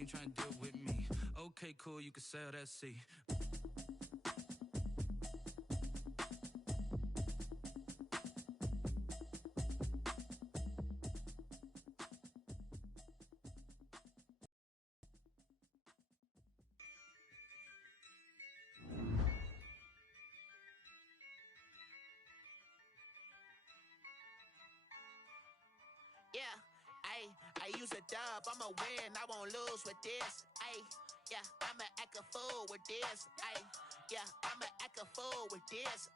ain't trying to deal with me. Okay, cool, you can sail that sea. Yeah, I use a dub, I'ma win, I won't lose with this. Yeah, I'ma act a fool with this. Yeah, I'ma act a fool with this.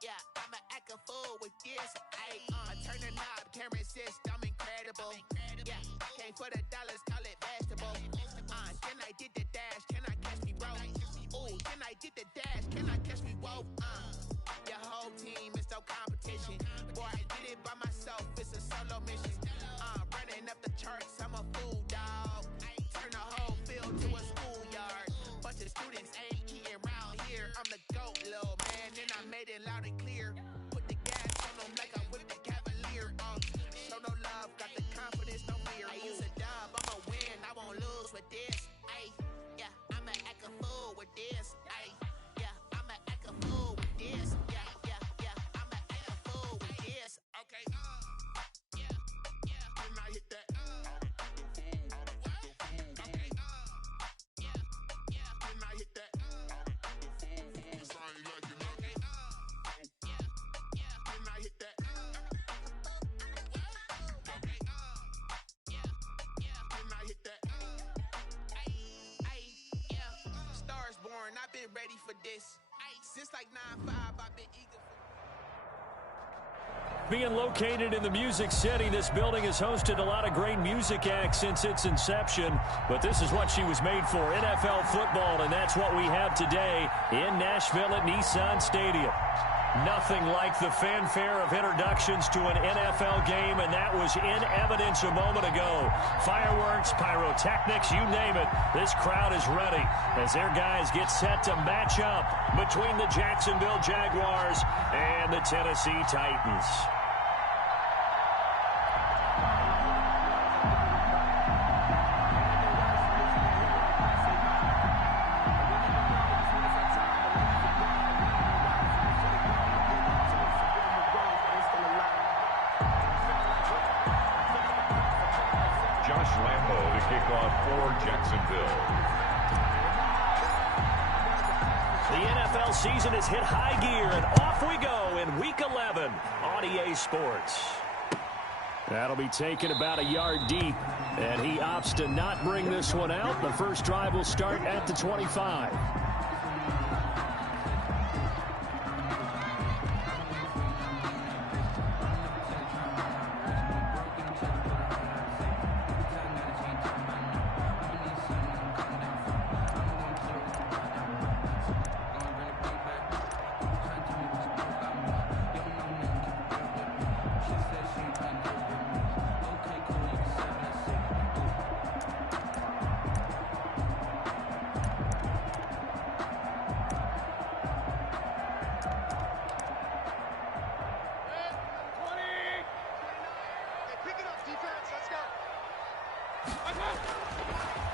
Yeah, I'ma act a fool with this. Turn the knob, can't resist, I'm incredible. Yeah, came for the dollars, call it vegetable. Then I did the dash, can I catch me, bro? Ooh, then I did the dash, can I catch me, whoa? Your whole team is no competition. Boy, I did it by myself, it's a solo mission. Running up the charts, I'm a fool, dog. Turn the whole field to a schoolyard. Bunch of students ain't eating round here. I'm the GOAT, little man, and I made it loud and clear. Put the gas on them like I'm with the Cavalier. Show no love, got the confidence, no fear. I use a dub, I'ma win, I won't lose with this. Yeah, I'ma act a fool with this. Yeah, I'ma act a fool with this. Yeah, I'ma act a fool with this. Okay, when I hit that, okay, when I hit that, it's only like you know, when I hit that, okay, when I hit that, Stars born, I've been ready for this. Since like 9-5, I've been eager for. Being located in the Music City, this building has hosted a lot of great music acts since its inception, but this is what she was made for, NFL football, and that's what we have today in Nashville at Nissan Stadium. Nothing like the fanfare of introductions to an NFL game, and that was in evidence a moment ago. Fireworks, pyrotechnics, you name it. This crowd is ready as their guys get set to match up between the Jacksonville Jaguars and the Tennessee Titans. The NFL season has hit high gear, and off we go in Week 11 on EA Sports. That'll be taken about a yard deep, and he opts to not bring this one out. The first drive will start at the 25.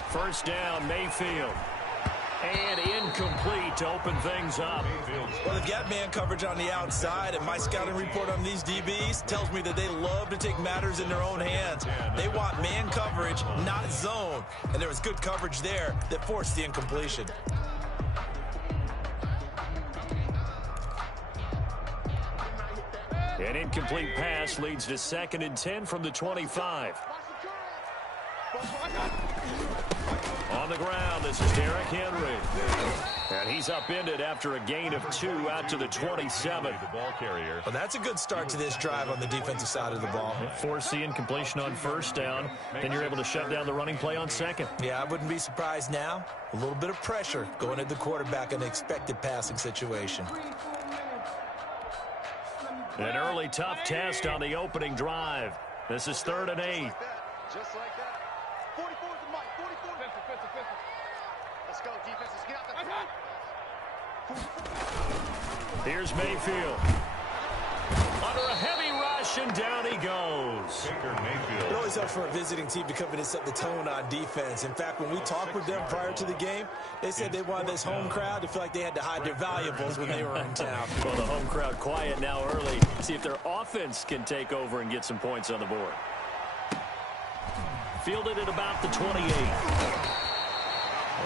First down, Mayfield. And incomplete to open things up. Well, they've got man coverage on the outside, and my scouting report on these DBs tells me that they love to take matters in their own hands. They want man coverage, not zone. And there was good coverage there that forced the incompletion. An incomplete pass leads to 2nd and 10 from the 25. On the ground, this is Derrick Henry. And he's upended after a gain of 2 out to the 27. The ball carrier. Well, that's a good start to this drive on the defensive side of the ball. Force the incompletion on first down, then you're able to shut down the running play on second. Yeah, I wouldn't be surprised now. A little bit of pressure going at the quarterback in an expected passing situation. An early tough test on the opening drive. This is 3rd and 8. Just like that. 44 is the mic. 44. Let's go, defense. Let's get out the front. Here's Mayfield. Under a heavy rush, reception. Down he goes. It always helps for a visiting team to come in and set the tone on defense. In fact, when we talked with them prior to the game, they said they wanted this home crowd to feel like they had to hide their valuables when they were in town. Well, the home crowd quiet now early. See if their offense can take over and get some points on the board. Fielded at about the 28.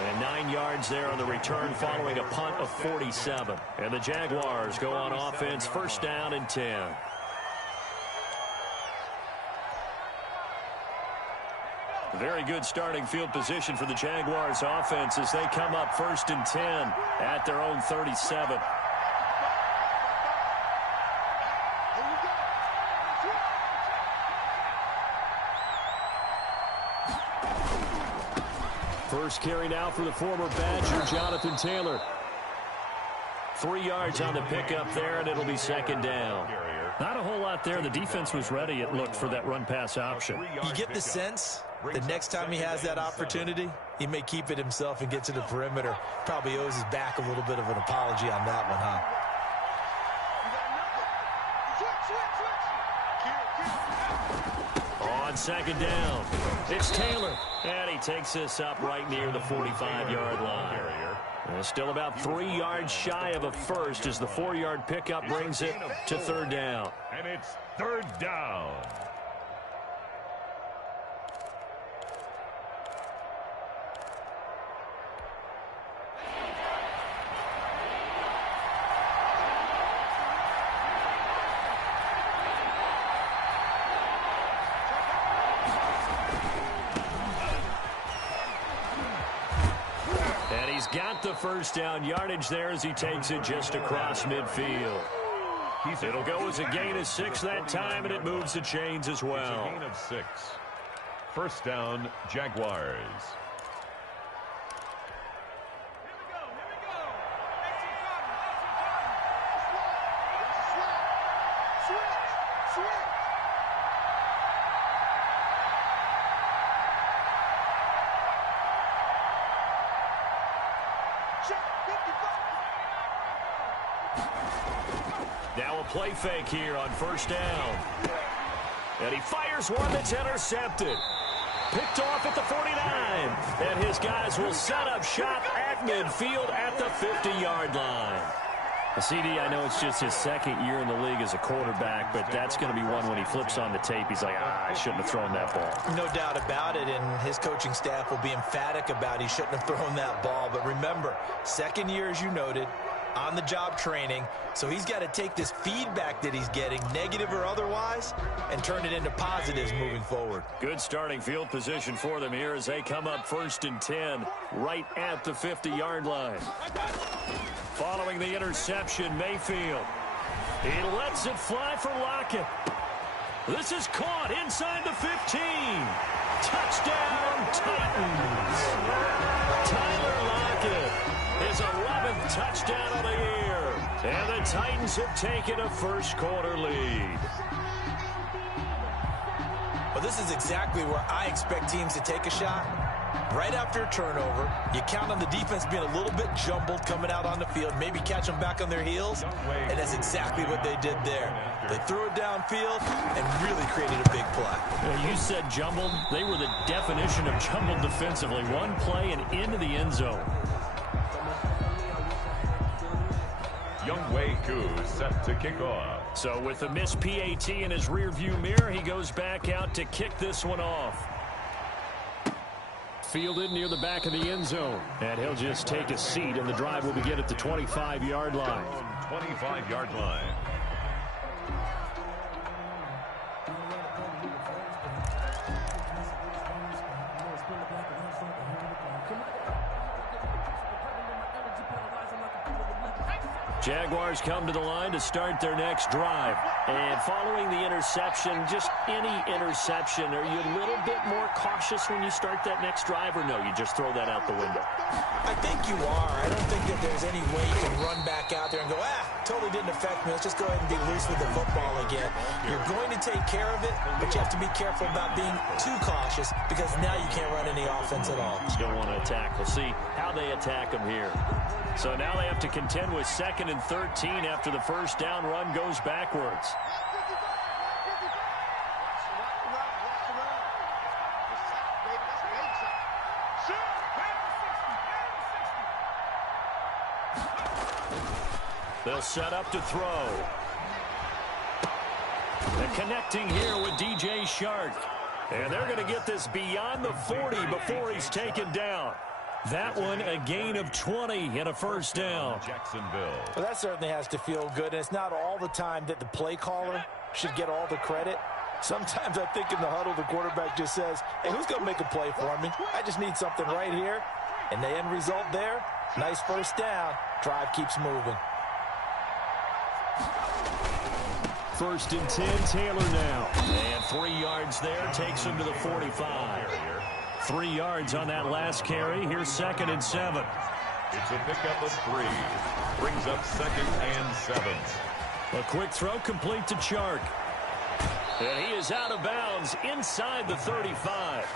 And 9 yards there on the return following a punt of 47. And the Jaguars go on offense, first down and 10. Very good starting field position for the Jaguars offense as they come up first and 10 at their own 37. First carry now for the former Badger, Jonathan Taylor. 3 yards on the pickup there, and it'll be second down. Not a whole lot there. The defense was ready, it looked, for that run-pass option. You get the sense that next time he has that opportunity, he may keep it himself and get to the perimeter. Probably owes his back a little bit of an apology on that one, huh? On second down, it's Taylor, and he takes this up right near the 45-yard line. And still about 3 yards shy of a first as the 4-yard pickup brings it to third down. And it's third down. Got the first down yardage there as he takes it just across midfield. It'll go as a gain of 6 that time, and it moves the chains as well. It's a gain of 6. First down, Jaguars. Now a play fake here on first down. And he fires one that's intercepted. Picked off at the 49. And his guys will set up shop at midfield at the 50-yard line. CD, I know it's just his second year in the league as a quarterback, but that's going to be one when he flips on the tape. He's like, I shouldn't have thrown that ball. No doubt about it, and his coaching staff will be emphatic about he shouldn't have thrown that ball. But remember, second year, as you noted, on-the-job training, so he's got to take this feedback that he's getting, negative or otherwise, and turn it into positives moving forward. Good starting field position for them here as they come up first and 10 right at the 50-yard line. Following the interception, Mayfield. He lets it fly for Lockett. This is caught inside the 15. Touchdown, Titans. Tyler Lockett, his 11th touchdown of the year. And the Titans have taken a first-quarter lead. Well, this is exactly where I expect teams to take a shot. Right after a turnover, you count on the defense being a little bit jumbled coming out on the field, maybe catch them back on their heels, and that's exactly what they did there. They threw it downfield and really created a big play. You said jumbled. They were the definition of jumbled defensively. One play and into the end zone. Younghoe Koo set to kick off. So with a missed PAT in his rearview mirror, he goes back out to kick this one off. Fielded near the back of the end zone. And he'll just take a seat, and the drive will begin at the 25-yard line. 25-yard line. Jaguars come to the line to start their next drive. And following the interception, just any interception, are you a little bit more cautious when you start that next drive, or no, you just throw that out the window? I think you are. I don't think that there's any way you can run back out there and go, totally didn't affect me. Let's just go ahead and be loose with the football again. You're going to take care of it, but you have to be careful about being too cautious because now you can't run any offense at all. Still want to attack. We'll see how they attack them here. So now they have to contend with 2nd and 13 after the first down run goes backwards. They'll set up to throw. And connecting here with DJ Shark. And they're going to get this beyond the 40 before he's taken down. That one, a gain of 20 and a first down. Jacksonville. Well, that certainly has to feel good. And it's not all the time that the play caller should get all the credit. Sometimes I think in the huddle, the quarterback just says, hey, who's going to make a play for me? I just need something right here. And the end result there, nice first down. Drive keeps moving. 1st and 10, Taylor now. And 3 yards there, takes him to the 45. 3 yards on that last carry. Here's 2nd and 7. It's a pickup of 3. Brings up 2nd and 7. A quick throw complete to Chark. And he is out of bounds inside the 35.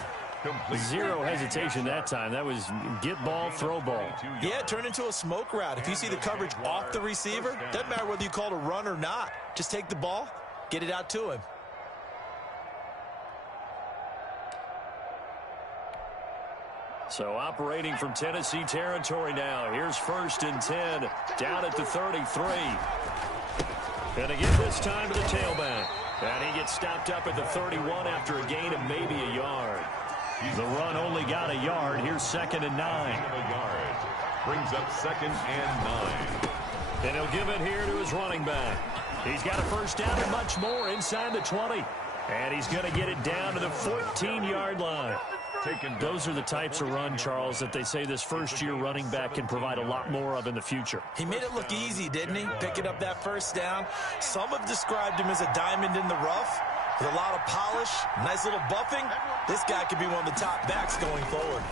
Zero hesitation that time. That was get ball, throw ball. Yeah, it turned into a smoke route. If you see the coverage off the receiver, doesn't matter whether you call it a run or not. Just take the ball, get it out to him. So operating from Tennessee territory now. Here's 1st and 10, down at the 33. And again this time to the tailback. And he gets stopped up at the 31 after a gain of maybe a yard. The run only got a yard. Here's 2nd and 9. Brings up 2nd and 9. And he'll give it here to his running back. He's got a first down and much more inside the 20. And he's going to get it down to the 14-yard line. Those are the types of run, Charles, that they say this first-year running back can provide a lot more of in the future. He made it look easy, didn't he? Picking up that first down. Some have described him as a diamond in the rough with a lot of polish, nice little buffing. This guy could be one of the top backs going forward.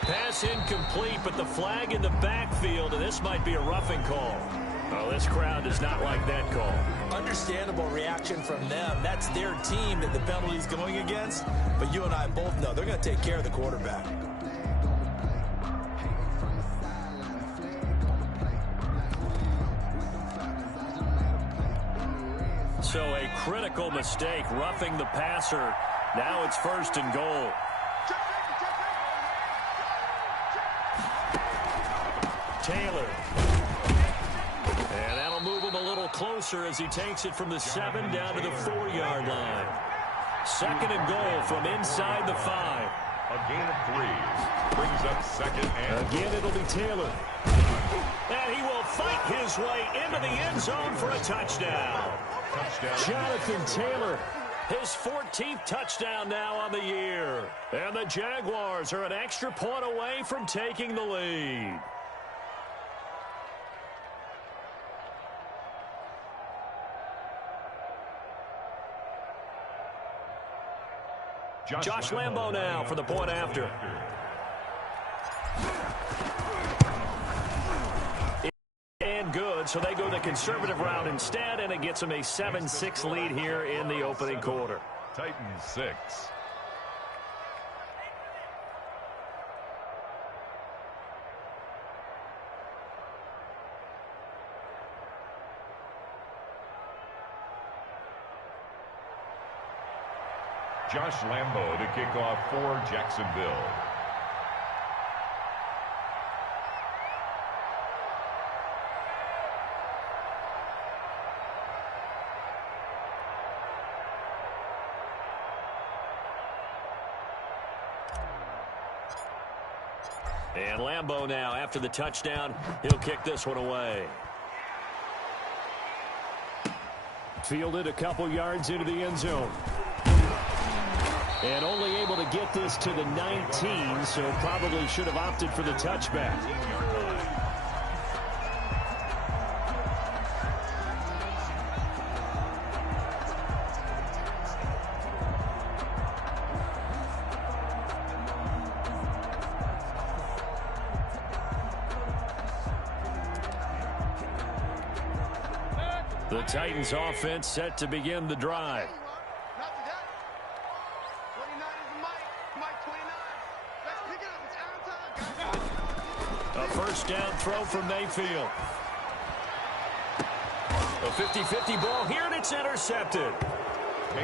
Pass incomplete, but the flag in the backfield, and this might be a roughing call. Oh, this crowd does not like that call. Understandable reaction from them. That's their team that the penalty's going against. But you and I both know they're going to take care of the quarterback. So a critical mistake, roughing the passer. Now it's 1st and goal. Taylor. And that'll move him a little closer as he takes it from the 7 down to the 4-yard line. 2nd and goal from inside the 5. A gain of 3. Brings up 2nd and... Again, it'll be Taylor. And he will fight his way into the end zone for a touchdown. Jonathan Taylor, his 14th touchdown now on the year. And the Jaguars are an extra point away from taking the lead. Josh Lambo now for the point after. And good, so they go the conservative route instead, and it gets them a 7-6 lead here in the opening quarter. Titans 6. Josh Lambo to kick off for Jacksonville. And Lambo now, after the touchdown, he'll kick this one away. Fielded a couple yards into the end zone. And only able to get this to the 19, so probably should have opted for the touchback. The Titans offense set to begin the drive. A first down throw from Mayfield. A 50-50 ball here, and it's intercepted.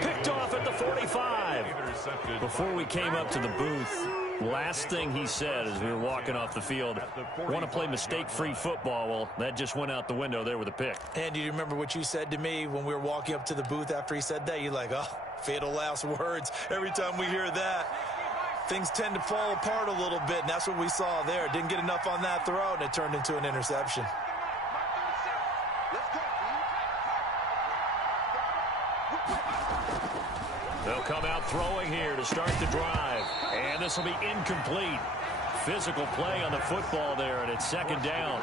Picked off at the 45. Before we came up to the booth, Last thing he said as we were walking off the field, want to play mistake-free football. Well, that just went out the window there with a pick. And do you remember what you said to me when we were walking up to the booth after he said that? You're like, oh, fatal last words. Every time we hear that, things tend to fall apart a little bit, and that's what we saw there. Didn't get enough on that throw, and it turned into an interception. They'll come out throwing here to start the drive. And this will be incomplete. Physical play on the football there, and it's second down.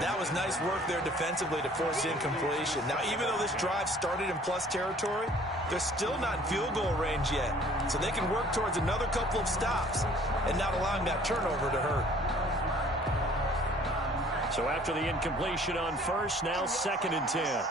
That was nice work there defensively to force incompletion. Now, even though this drive started in plus territory, they're still not in field goal range yet. So they can work towards another couple of stops and not allowing that turnover to hurt. So after the incompletion on first, now 2nd and 10.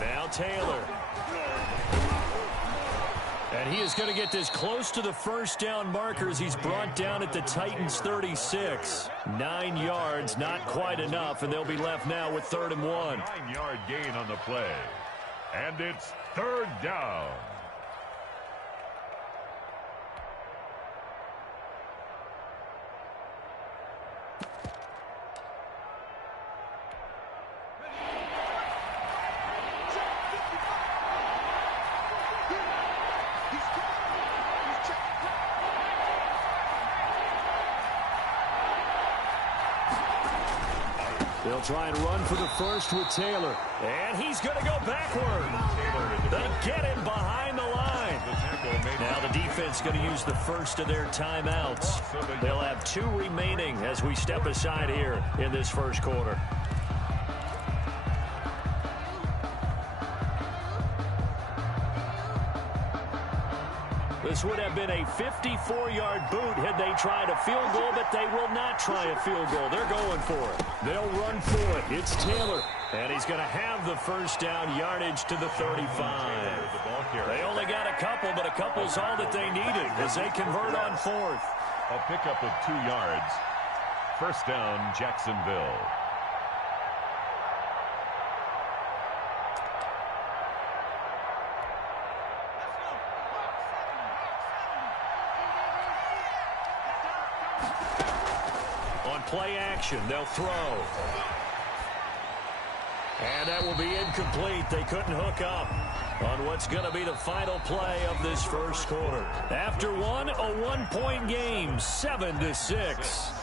Now Taylor. And he is going to get this close to the first down markers. He's brought down at the Titans 36. 9 yards, not quite enough, and they'll be left now with 3rd and 1. 9-yard gain on the play. And it's 3rd down. They'll try and run for the first with Taylor. And he's going to go backward. They get him behind the line. Now the defense going to use the first of their timeouts. They'll have 2 remaining as we step aside here in this first quarter. This would have been a 54-yard boot had they tried a field goal, but they will not try a field goal. They're going for it. They'll run for it. It's Taylor, and he's going to have the first down yardage to the 35. They only got a couple, but a couple's all that they needed as they convert on 4th. A pickup of 2 yards. First down, Jacksonville. Play action. They'll throw. And that will be incomplete. They couldn't hook up on what's going to be the final play of this first quarter. After one, a 1-point game, 7-6.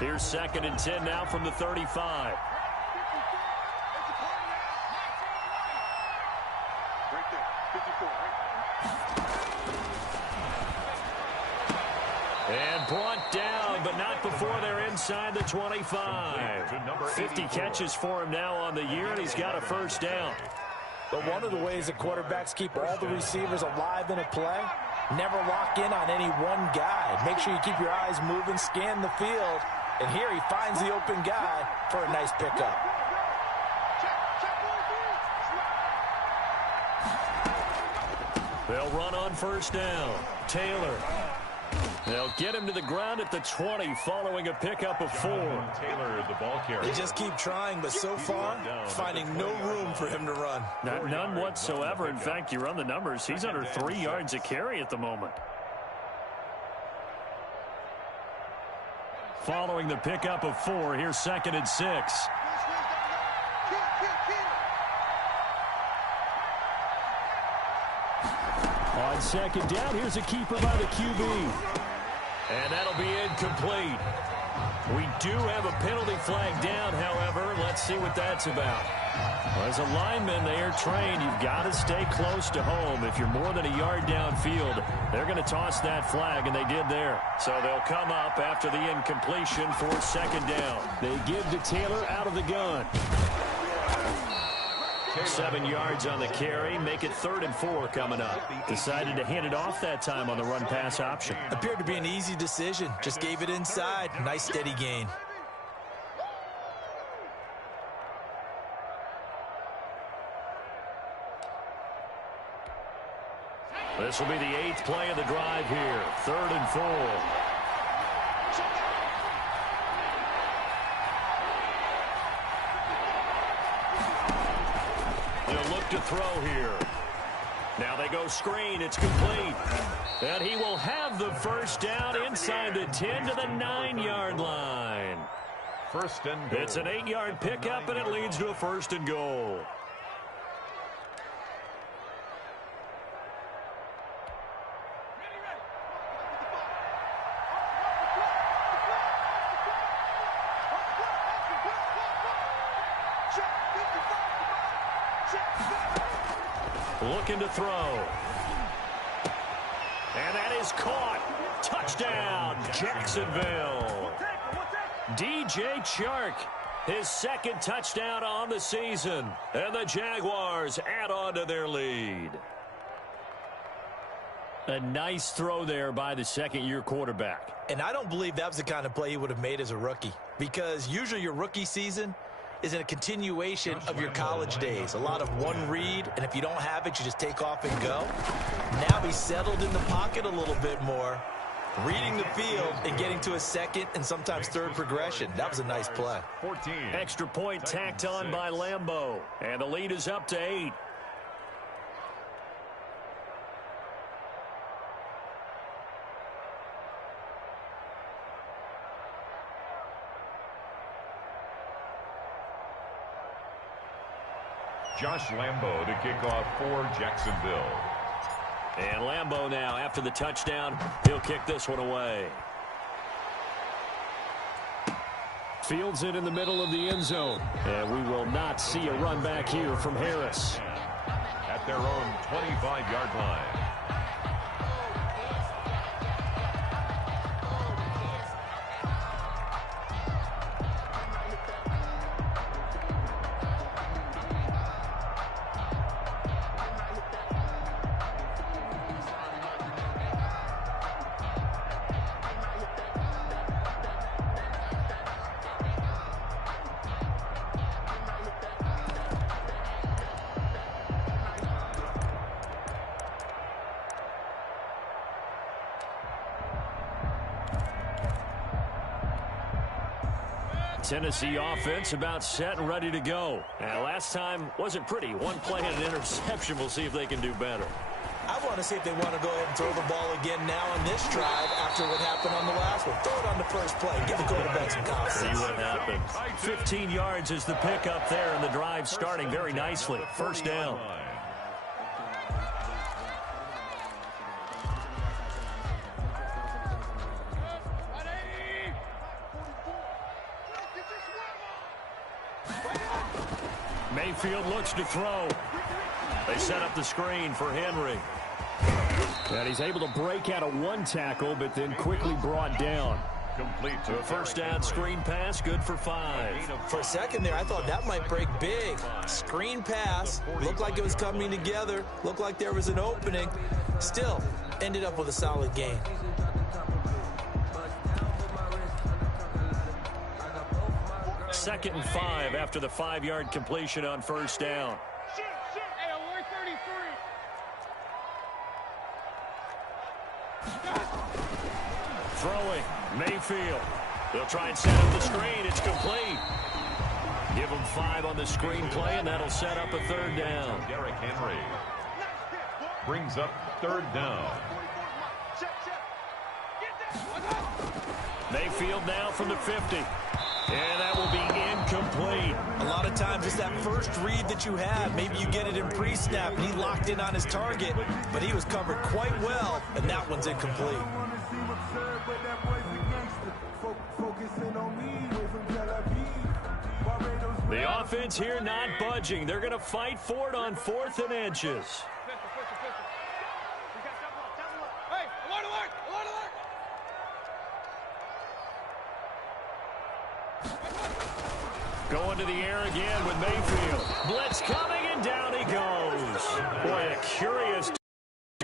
Here's 2nd and 10 now from the 35. And brought down, but not before they're inside the 25. 50 catches for him now on the year, and he's got a first down. But one of the ways that quarterbacks keep all the receivers alive in a play, never lock in on any one guy. Make sure you keep your eyes moving, scan the field. And here he finds the open guy for a nice pickup. They'll run on first down. Taylor. They'll get him to the ground at the 20 following a pickup of 4. Taylor, the ball carrier. They just keep trying, but so far, finding no room for him to run. None whatsoever. In fact, you run the numbers. He's under 3 yards a carry at the moment. Following the pickup of 4, here's 2nd and 6. On 2nd down, here's a keeper by the QB. And that'll be incomplete. We do have a penalty flag down, however. Let's see what that's about. Well, as a lineman, they are trained. You've got to stay close to home. If you're more than a yard downfield, they're going to toss that flag, and they did there. So they'll come up after the incompletion for 2nd down. They give to Taylor out of the gun. 7 yards on the carry. Make it 3rd and 4 coming up. Decided to hand it off that time on the run-pass option. Appeared to be an easy decision. Just gave it inside. Nice steady gain. This will be the 8th play of the drive here. 3rd and 4. They'll look to throw here. Now they go screen. It's complete. And he will have the first down inside the 10 to the 9-yard line. First and goal. It's an 8-yard pickup, and it leads to a 1st and goal. Looking to throw. And that is caught. Touchdown, Jacksonville. DJ Chark, his 2nd touchdown on the season. And the Jaguars add on to their lead. A nice throw there by the 2nd-year quarterback. And I don't believe that was the kind of play he would have made as a rookie. Because usually your rookie season is a continuation of your college days. A lot of one read, and if you don't have it, you just take off and go. Now he's settled in the pocket a little bit more, reading the field and getting to a 2nd and sometimes 3rd progression. That was a nice play. 14. Extra point tacked on by Lambeau. And the lead is up to 8. Josh Lambeau to kick off for Jacksonville. And Lambeau now, after the touchdown, he'll kick this one away. Fields it in the middle of the end zone. And we will not see a run back here from Harris. At their own 25-yard line. Tennessee offense about set and ready to go. And last time wasn't pretty. One play and an interception. We'll see if they can do better. I want to see if they want to go ahead and throw the ball again now on this drive after what happened on the last one. Throw it on the first play. Give the quarterback some confidence. See what happens. 15 yards is the pickup there, and the drive starting very nicely. First down. Mayfield looks to throw. They set up the screen for Henry. And he's able to break out of one tackle, but then quickly brought down. Complete to a first down screen pass, good for 5. For a second there, I thought that might break big. Screen pass, looked like it was coming together, looked like there was an opening. Still, ended up with a solid gain. Second and 5 after the 5-yard completion on first down. Throwing, Mayfield. They'll try and set up the screen. It's complete. Give them 5 on the screen play, and that'll set up a third down. Derrick Henry brings up third down. Mayfield now from the 50. And that will be incomplete. A lot of times it's that first read that you have. Maybe you get it in pre-snap, and he locked in on his target, but he was covered quite well, and that one's incomplete. The offense here not budging. They're going to fight for it on 4th and inches. Going to the air again with Mayfield. Blitz coming, and And down he goes. Boy, a curious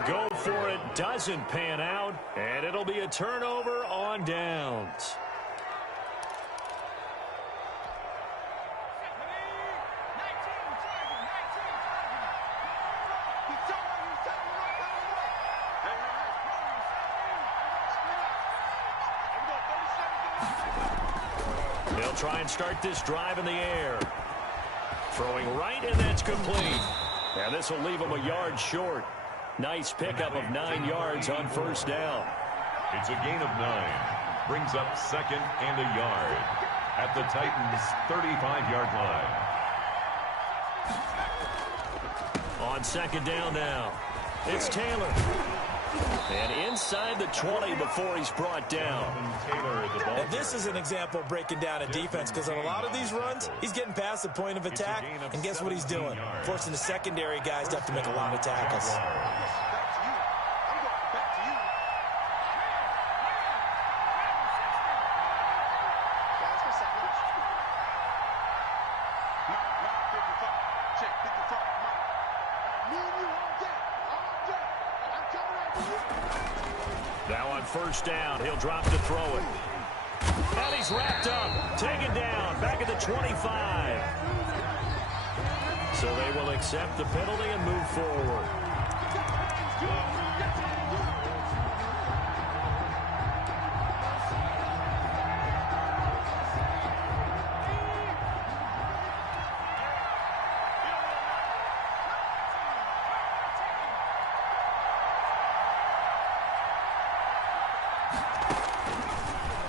go for it. Doesn't pan out. And it'll be a turnover on downs. They'll try and start this drive in the air. Throwing right, and that's complete. And this will leave them a yard short. Nice pickup of 9 yards on first down. It's a gain of 9. Brings up second and a yard at the Titans' 35-yard line. On second down now, it's Taylor. And inside the 20 before he's brought down. And this is an example of breaking down a defense, because on a lot of these runs, he's getting past the point of attack, and guess what he's doing? Forcing the secondary guys to have to make a lot of tackles. Now on first down, he'll drop to throw it. And he's wrapped up, taken down, back at the 25. So they will accept the penalty and move forward.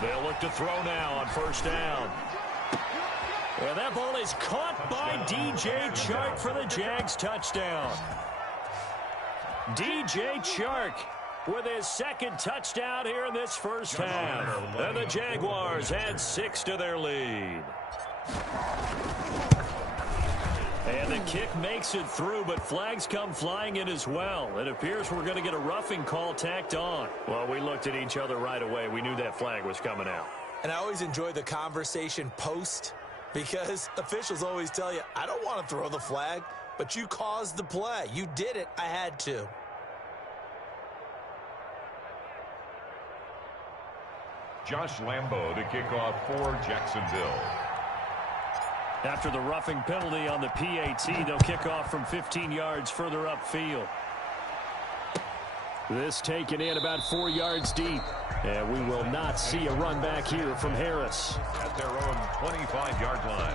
They'll look to throw now on first down. And that ball is caught by DJ Chark for the Jags touchdown. DJ Chark with his second touchdown here in this first half. And the Jaguars add 6 to their lead. And the kick makes it through, but flags come flying in as well. It appears we're going to get a roughing call tacked on. Well, we looked at each other right away. We knew that flag was coming out. And I always enjoy the conversation post, because officials always tell you, I don't want to throw the flag, but you caused the play. You did it. I had to. Josh Lambo to kick off for Jacksonville. After the roughing penalty on the PAT, they'll kick off from 15 yards further upfield. This taken in about 4 yards deep. And we will not see a run back here from Harris. At their own 25-yard line.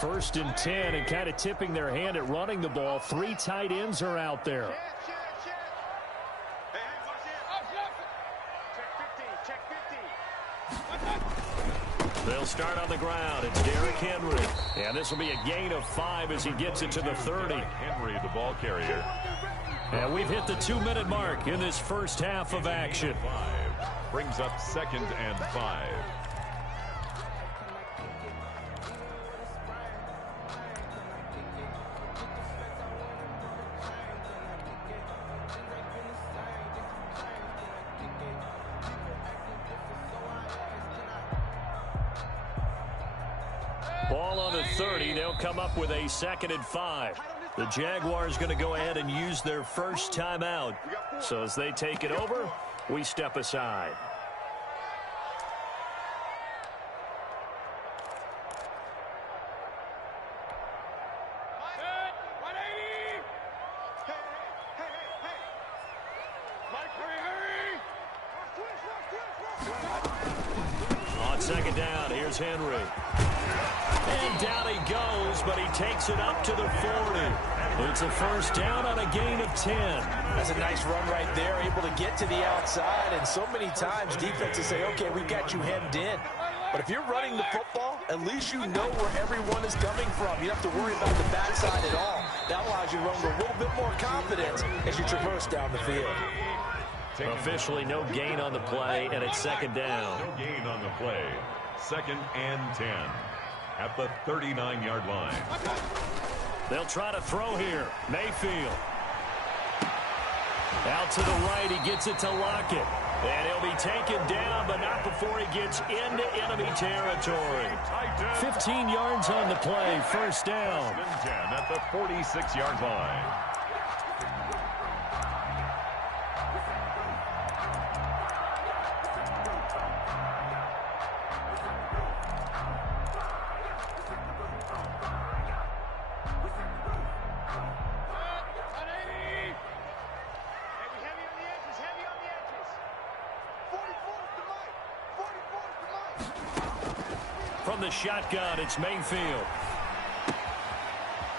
First and 10, and kind of tipping their hand at running the ball. 3 tight ends are out there. They'll start on the ground. It's Derrick Henry. And this will be a gain of 5 as he gets it to the 30. Henry, the ball carrier. And we've hit the 2-minute mark in this first half of action. 5 brings up second and 5. Ball on the 30. They'll come up with a 2nd and 5. The Jaguars going to go ahead and use their first timeout. So as they take it over, we step aside. On second down, here's Henry. And down he goes, but he takes it up to the 40. It's a first down on a gain of 10. That's a nice run right there, able to get to the outside. And so many times defenses say, okay, we've got you hemmed in. But if you're running the football, at least you know where everyone is coming from. You don't have to worry about the backside at all. That allows you to run with a little bit more confidence as you traverse down the field. Officially no gain on the play, and it's second down. No gain on the play. 2nd and 10 at the 39-yard line. They'll try to throw here. Mayfield. Out to the right. He gets it to Lockett. And he'll be taken down, but not before he gets into enemy territory. 15 yards on the play. First down. 10 at the 46-yard line. From the shotgun, it's Mayfield.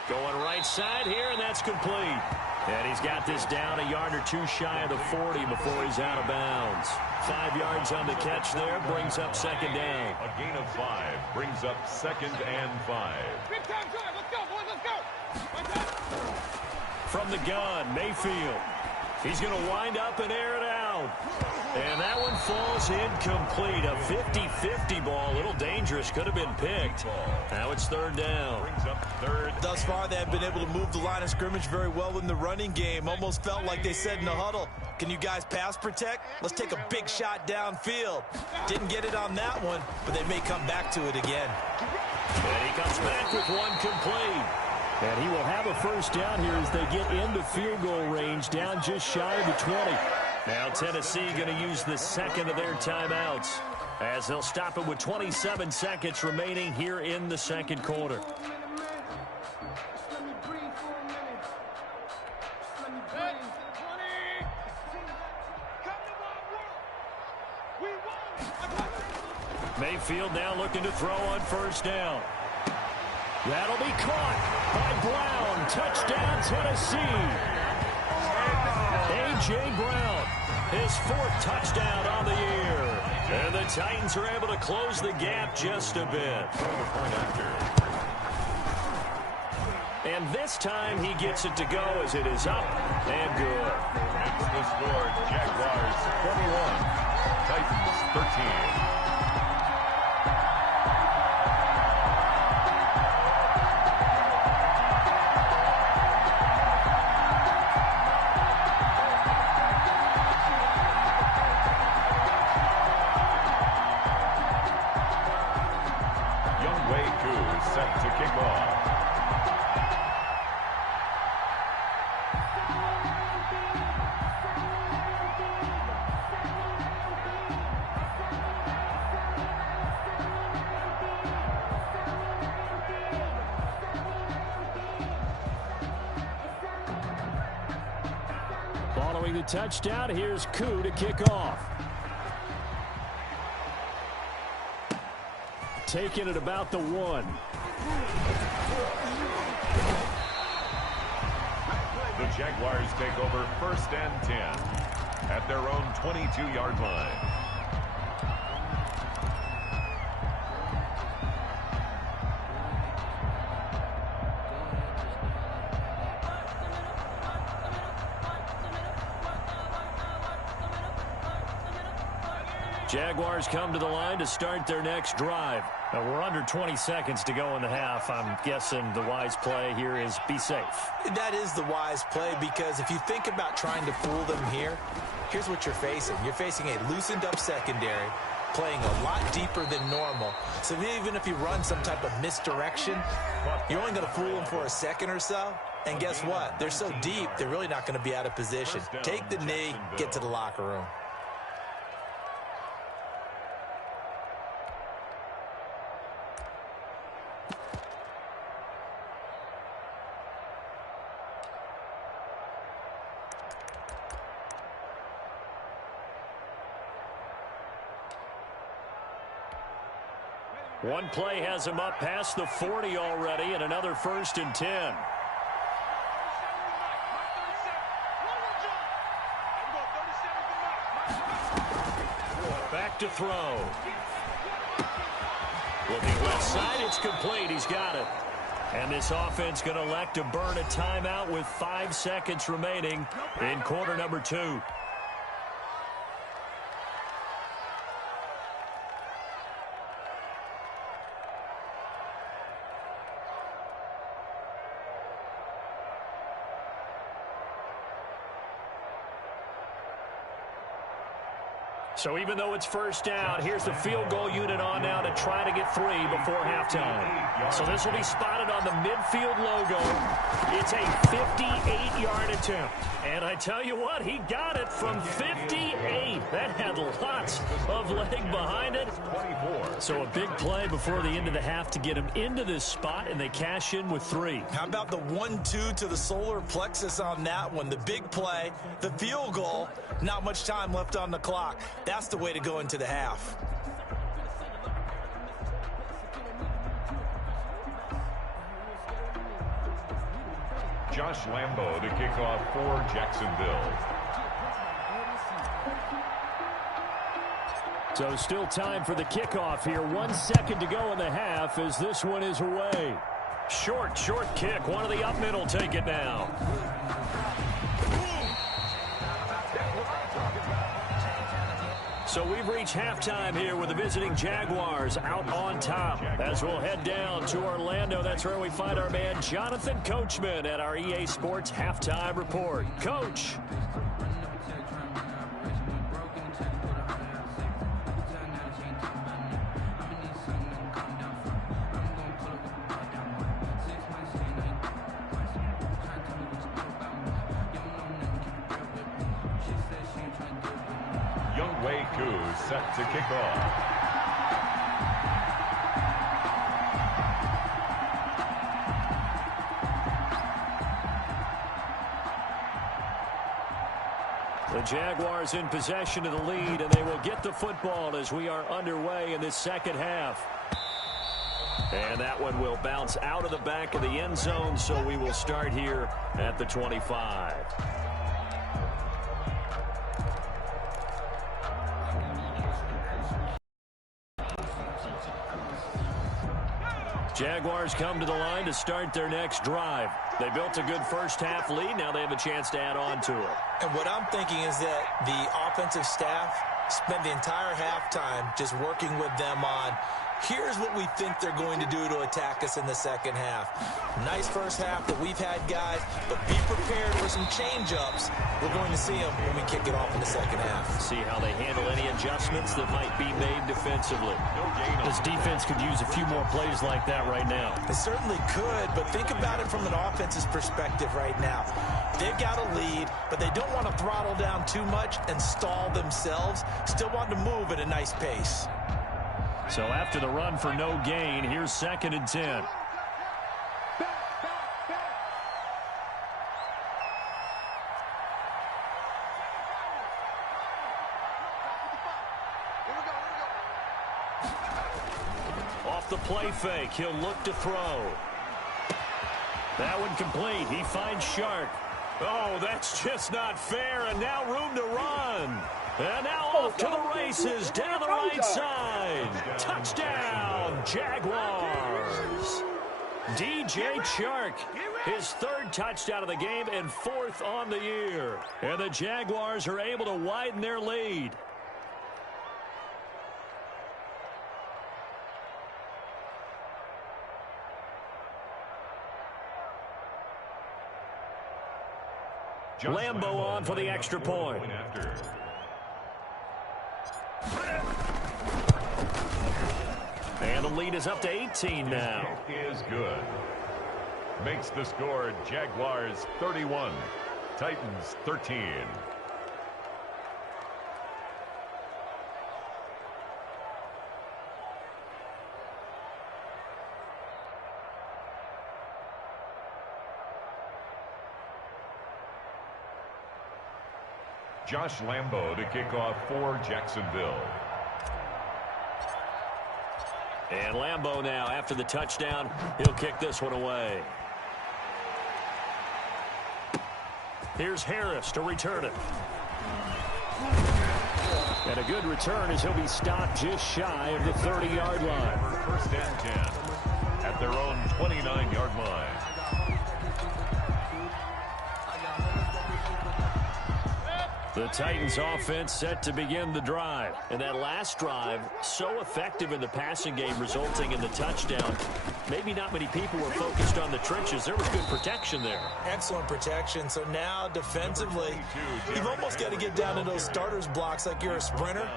Going right side here, and that's complete. And he's got this down a yard or two shy of the 40 before he's out of bounds. 5 yards on the catch there, brings up second down. A gain of 5 brings up 2nd and 5. Big time drive. Let's go, boys. Let's go. From the gun, Mayfield. He's going to wind up and air it out. And that one falls incomplete. A 50-50 ball. A little dangerous. Could have been picked. Now it's third down. Brings up third. Thus far, they have been able to move the line of scrimmage very well in the running game. Almost felt like they said in the huddle, can you guys pass protect? Let's take a big shot downfield. Didn't get it on that one, but they may come back to it again. And he comes back with one complete. And he will have a first down here as they get into field goal range, down just shy of the 20. Now Tennessee going to use the second of their timeouts as they'll stop it with 27 seconds remaining here in the second quarter. Mayfield now looking to throw on first down. That'll be caught by Brown. Touchdown, Tennessee. A.J. Brown, his 4th touchdown on the year. And the Titans are able to close the gap just a bit. And this time he gets it to go as it is up and good. Makes the score Jaguars 21, Titans 13. Set to kick off. Following the touchdown, here's Koo to kick off. Taking it about the 1. The Jaguars take over 1st and 10 at their own 22-yard line. Jaguars come to the line to start their next drive. Now we're under 20 seconds to go in the half. I'm guessing the wise play here is be safe. That is the wise play, because if you think about trying to fool them here, here's what you're facing. You're facing a loosened up secondary, playing a lot deeper than normal. So even if you run some type of misdirection, you're only going to fool them for a second or so. And guess what? They're so deep, they're really not going to be out of position. Take the knee, get to the locker room. One play has him up past the 40 already, and another 1st and 10. Back to throw. Looking left side, it's complete. He's got it. And this offense going to elect to burn a timeout with 5 seconds remaining in quarter number 2. So even though it's first down, here's the field goal unit on now to try to get 3 before halftime. So this will be spotted on the midfield logo. It's a 58-yard attempt. And I tell you what, he got it from 58. That had lots of leg behind it. So a big play before the end of the half to get him into this spot, and they cash in with 3. How about the 1-2 to the solar plexus on that one? The big play, the field goal, not much time left on the clock. That's the way to go into the half. Josh Lambo to kick off for Jacksonville. So still time for the kickoff here. 1 second to go in the half as this one is away. Short kick. One of the up mid will take it now. So we've reached halftime here with the visiting Jaguars out on top. As we'll head down to Orlando, that's where we find our man Jonathan Coachman at our EA Sports Halftime Report. Coach. Set to kick off. The Jaguars in possession of the lead, and they will get the football as we are underway in this second half. And that one will bounce out of the back of the end zone, so we will start here at the 25. Jaguars come to the line to start their next drive. They built a good first half lead. Now they have a chance to add on to it. And what I'm thinking is that the offensive staff spent the entire halftime just working with them on, here's what we think they're going to do to attack us in the second half. Nice first half that we've had, guys, but be prepared for some change-ups. We're going to see them when we kick it off in the second half. See how they handle any adjustments that might be made defensively. This defense could use a few more plays like that right now. It certainly could, but think about it from an offense's perspective right now. They've got a lead, but they don't want to throttle down too much and stall themselves. Still want to move at a nice pace. So after the run for no gain, here's 2nd and 10. Off the play fake, he'll look to throw. That one complete. He finds Shark. Oh, that's just not fair, and now room to run. And now off to the races, down the right side. Touchdown, Jaguars. DJ Chark, his 3rd touchdown of the game and 4th on the year. And the Jaguars are able to widen their lead. Lambo on for the extra point. And the lead is up to 18 now. Is good. Makes the score Jaguars 31, Titans 13. Josh Lambo to kick off for Jacksonville. And Lambo now, after the touchdown, he'll kick this one away. Here's Harris to return it. And a good return as he'll be stopped just shy of the 30-yard line. 1st and 10 at their own 29-yard line. The Titans offense set to begin the drive. And that last drive, so effective in the passing game, resulting in the touchdown. Maybe not many people were focused on the trenches. There was good protection there. Excellent protection. So now defensively, you've almost got to get down to those starters blocks like you're a sprinter.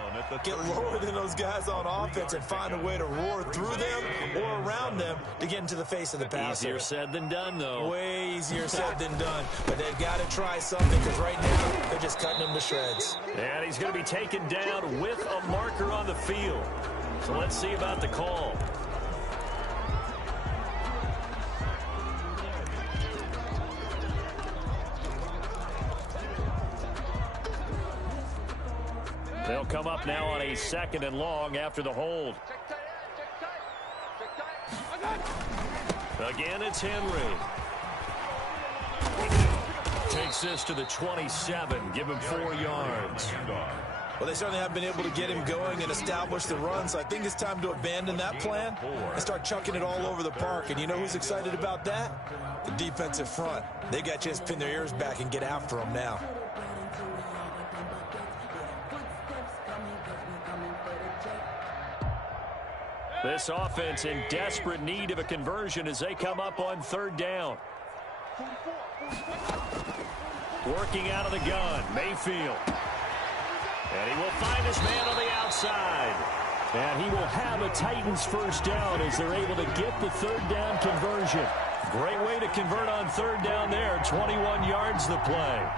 Get lower than those guys on offense and find a way to roar through them or around them to get into the face of the passer. Easier said than done, though. Way easier said than done. But they've got to try something because right now they're just cutting them to shreds. And he's going to be taken down with a marker on the field. So let's see about the call. They'll come up now on a 2nd and long after the hold. Again, it's Henry. Takes this to the 27. Give him 4 yards. Well, they certainly have been able to get him going and establish the run, so I think it's time to abandon that plan and start chucking it all over the park. And you know who's excited about that? The defensive front. They got a chance to pin their ears back and get after him now. This offense in desperate need of a conversion as they come up on 3rd down. Working out of the gun, Mayfield. And he will find his man on the outside. And he will have a Titans 1st down as they're able to get the 3rd down conversion. Great way to convert on 3rd down there. 21 yards the play.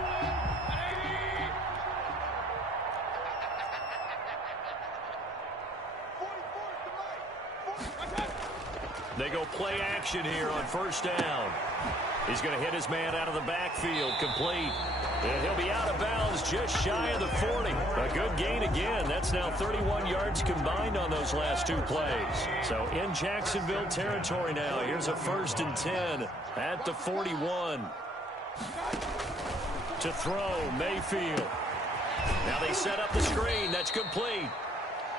They go play action here on 1st down. He's going to hit his man out of the backfield, complete. And he'll be out of bounds just shy of the 40. A good gain again. That's now 31 yards combined on those last 2 plays. So in Jacksonville territory now. Here's a 1st and 10 at the 41. To throw, Mayfield. Now they set up the screen. That's complete.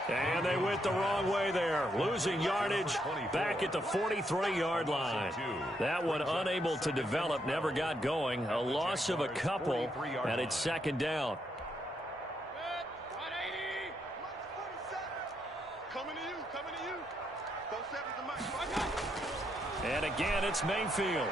And they went the wrong way there. Losing yardage back at the 43-yard line. That one unable to develop, never got going. A loss of a couple, and it's 2nd down. And again, it's Mayfield.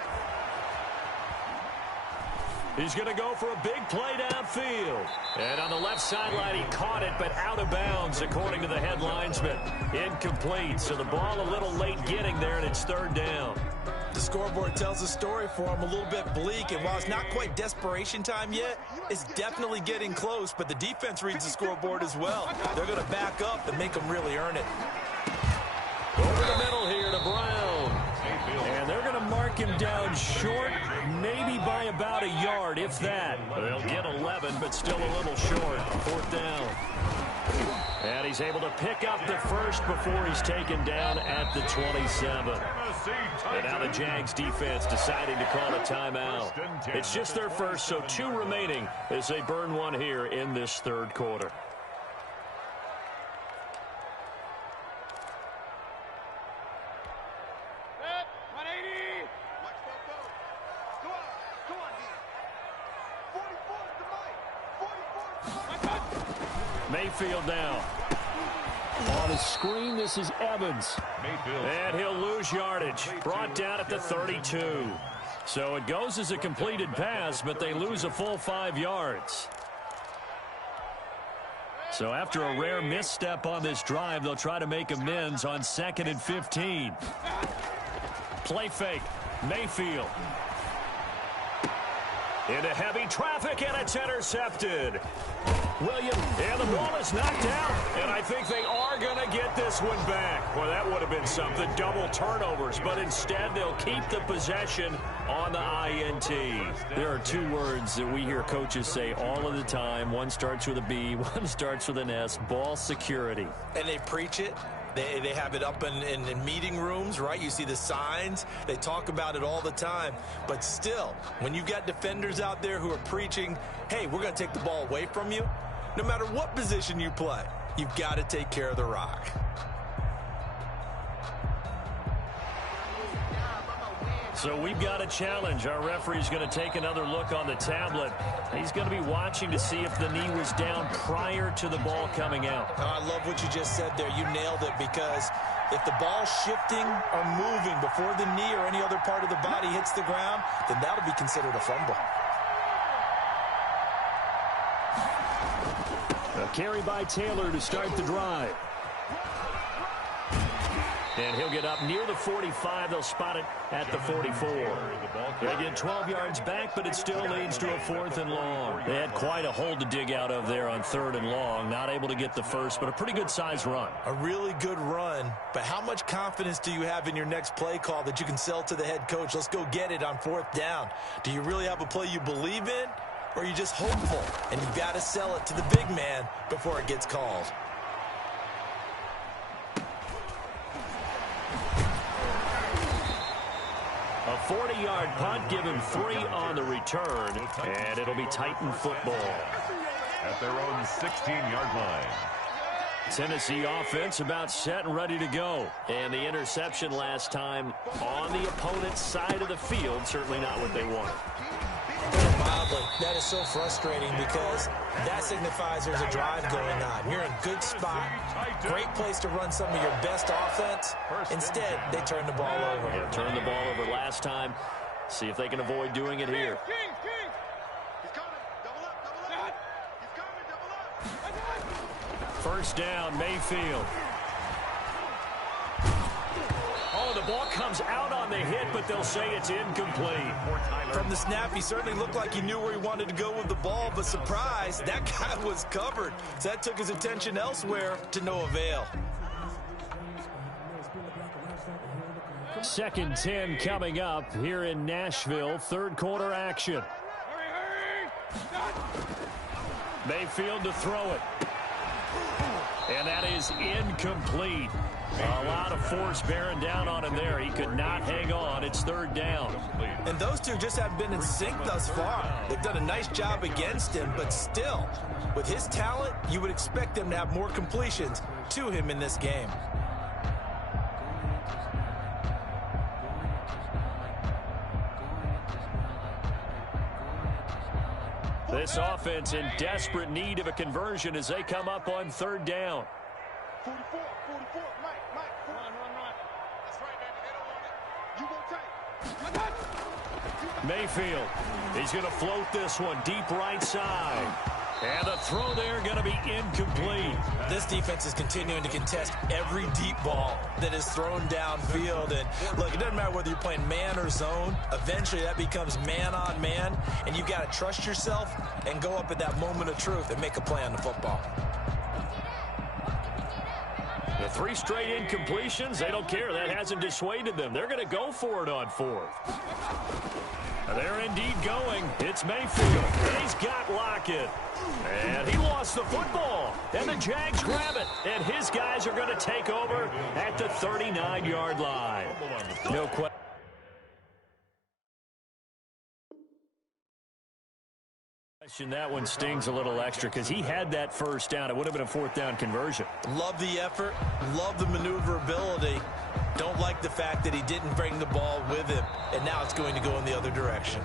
He's going to go for a big play downfield. And on the left sideline, he caught it, but out of bounds, according to the head linesman. Incomplete, so the ball a little late getting there, and it's 3rd down. The scoreboard tells the story for him, a little bit bleak, and while it's not quite desperation time yet, it's definitely getting close, but the defense reads the scoreboard as well. They're going to back up and make them really earn it. Over the middle here to Brown. And they're going to mark him down short, maybe by about a yard, if that. They'll get 11, but still a little short. 4th down. And he's able to pick up the 1st before he's taken down at the 27. And now the Jags defense deciding to call a timeout. It's just their 1st, so 2 remaining as they burn one here in this 3rd quarter. Mayfield now. On the screen, this is Evans. And he'll lose yardage. Brought down at the 32. So it goes as a completed pass, but they lose a full 5 yards. So after a rare misstep on this drive, they'll try to make amends on 2nd and 15. Play fake. Mayfield. Into heavy traffic, and it's intercepted. Williams, and the ball is knocked out, and I think they are going to get this one back. Well, that would have been something, double turnovers, but instead they'll keep the possession on the INT. There are 2 words that we hear coaches say all of the time. One starts with a B, one starts with an S, ball security. And they preach it. They have it up in meeting rooms, right? You see the signs. They talk about it all the time. But still, when you've got defenders out there who are preaching, hey, we're going to take the ball away from you, no matter what position you play, you've got to take care of the rock. So we've got a challenge. Our referee's going to take another look on the tablet. He's going to be watching to see if the knee was down prior to the ball coming out. Oh, I love what you just said there. You nailed it, because if the ball's shifting or moving before the knee or any other part of the body hits the ground, then that'll be considered a fumble. A carry by Taylor to start the drive. And he'll get up near the 45. They'll spot it at the 44. They get 12 yards back, but it still leads to a 4th and long. They had quite a hole to dig out of there on 3rd and long. Not able to get the first, but a pretty good-sized run. A really good run, but how much confidence do you have in your next play call that you can sell to the head coach? Let's go get it on 4th down. Do you really have a play you believe in, or are you just hopeful? And you've got to sell it to the big man before it gets called. A 40-yard punt, give him 3 on the return, and it'll be Titan football. At their own 16-yard line. Tennessee offense about set and ready to go. And the interception last time on the opponent's side of the field, certainly not what they wanted. Mildly, that is so frustrating, because that signifies there's a drive going on. You're in a good spot, great place to run some of your best offense. Instead, they turn the ball over. Yeah, turned the ball over last time. See if they can avoid doing it here. First down, Mayfield. Oh, the ball comes out on the hit, but they'll say it's incomplete. From the snap, he certainly looked like he knew where he wanted to go with the ball, but surprise, that guy was covered. So that took his attention elsewhere to no avail. 2nd and 10 coming up here in Nashville. 3rd quarter action. Mayfield to throw it. And that is incomplete. A lot of force bearing down on him there. He could not hang on. It's 3rd down. And those two just haven't been in sync thus far. They've done a nice job against him, but still, with his talent, you would expect them to have more completions to him in this game. This offense in desperate need of a conversion as they come up on 3rd down. 44, Mike, run. That's right, baby, they don't want it. You go tight. Mayfield, he's going to float this one deep right side. And the throw there going to be incomplete. This defense is continuing to contest every deep ball that is thrown downfield. And look, it doesn't matter whether you're playing man or zone. Eventually that becomes man on man, and you've got to trust yourself and go up at that moment of truth and make a play on the football. The 3 straight incompletions, they don't care. That hasn't dissuaded them. They're going to go for it on 4th. They're indeed going. It's Mayfield. He's got Lockett. And he lost the football. And the Jags grab it. And his guys are going to take over at the 39-yard line. No question. That one stings a little extra because he had that first down. It would have been a 4th down conversion. Love the effort. Love the maneuverability. Don't like the fact that he didn't bring the ball with him. And now it's going to go in the other direction.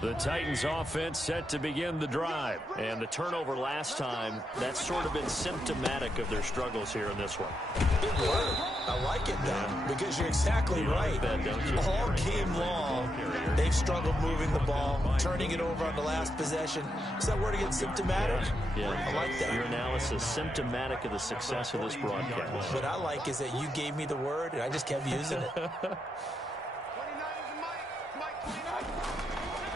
The Titans offense set to begin the drive. And the turnover last time, that's sort of been symptomatic of their struggles here in this one. Big word. I like it, though, because you're exactly right. That, don't you? All game long, they've struggled moving the ball, turning it over on the last possession. Is that word again, symptomatic? Yeah. I like that. Your analysis, symptomatic of the success of this broadcast. What I like is that you gave me the word, and I just kept using it. 29 is Mike 29.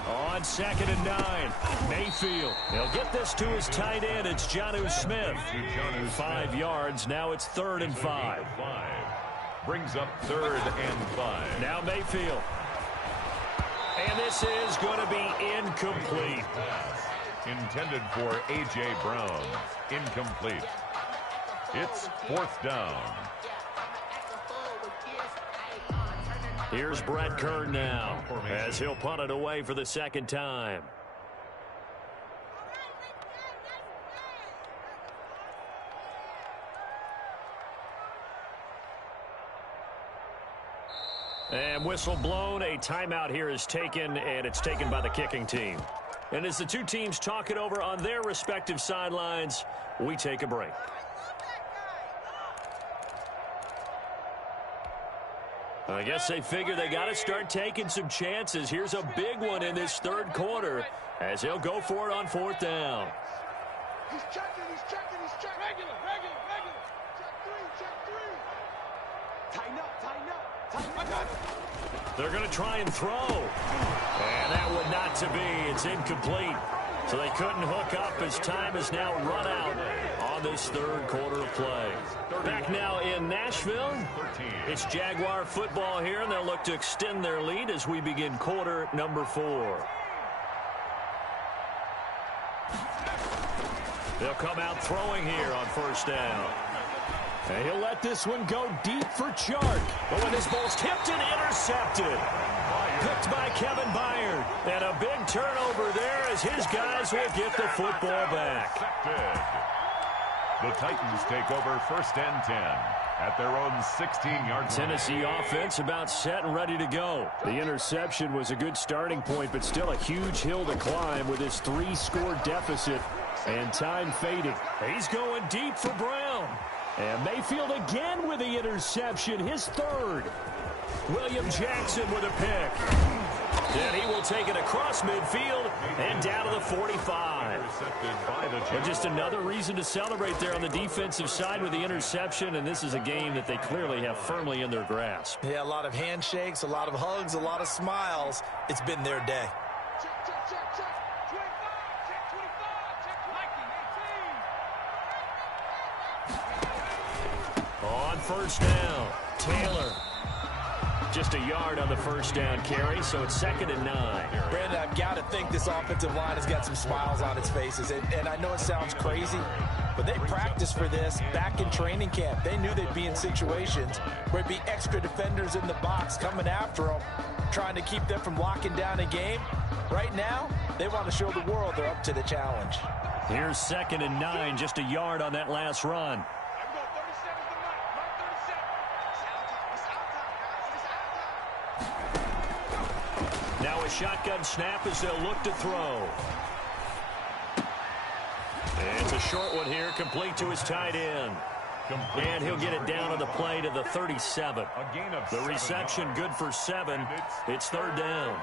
On 2nd and 9, Mayfield. He'll get this to his tight end. It's Jonnu Smith. 5 yards. Now it's 3rd and 5. Brings up 3rd and 5. Now Mayfield. And this is going to be incomplete. Intended for A.J. Brown. Incomplete. It's 4th down. Here's Brett Kern now as he'll punt it away for the 2nd time. And whistle blown. A timeout here is taken, and it's taken by the kicking team. And as the two teams talk it over on their respective sidelines, we take a break. I guess they figure they got to start taking some chances. Here's a big one in this third quarter as they'll go for it on fourth down. He's checking. Regular. Check three. Tighten up. They're going to try and throw. And that would not to be. It's incomplete. So they couldn't hook up as time has now run out on this third quarter of play. Back now in Nashville. It's Jaguar football here, and they'll look to extend their lead as we begin quarter number 4. They'll come out throwing here on first down. And he'll let this one go deep for Chark. But when this ball's tipped and intercepted. Picked by Kevin Byard. And a big turnover there as his guys will get the football back. The Titans take over first and 10 at their own 16-yard line. Tennessee offense about set and ready to go. The interception was a good starting point, but still a huge hill to climb with his 3-score deficit and time fading. He's going deep for Brown. And Mayfield again with the interception, his third. William Jackson with a pick. And he will take it across midfield and down to the 45. But just another reason to celebrate there on the defensive side with the interception, and this is a game that they clearly have firmly in their grasp. Yeah, a lot of handshakes, a lot of hugs, a lot of smiles. It's been their day. Check. 25. Check 25. On first down, Taylor. Just a yard on the first down carry, so it's 2nd and 9. Brandon, I've got to think this offensive line has got some smiles on its faces. And I know it sounds crazy, but they practiced for this back in training camp. They knew they'd be in situations where it'd be extra defenders in the box coming after them, trying to keep them from locking down a game. Right now, they want to show the world they're up to the challenge. Here's 2nd and 9, just a yard on that last run. Now a shotgun snap as they'll look to throw. And it's a short one here, complete to his tight end. And he'll get it down on the play to the 37. The reception good for 7. It's 3rd down.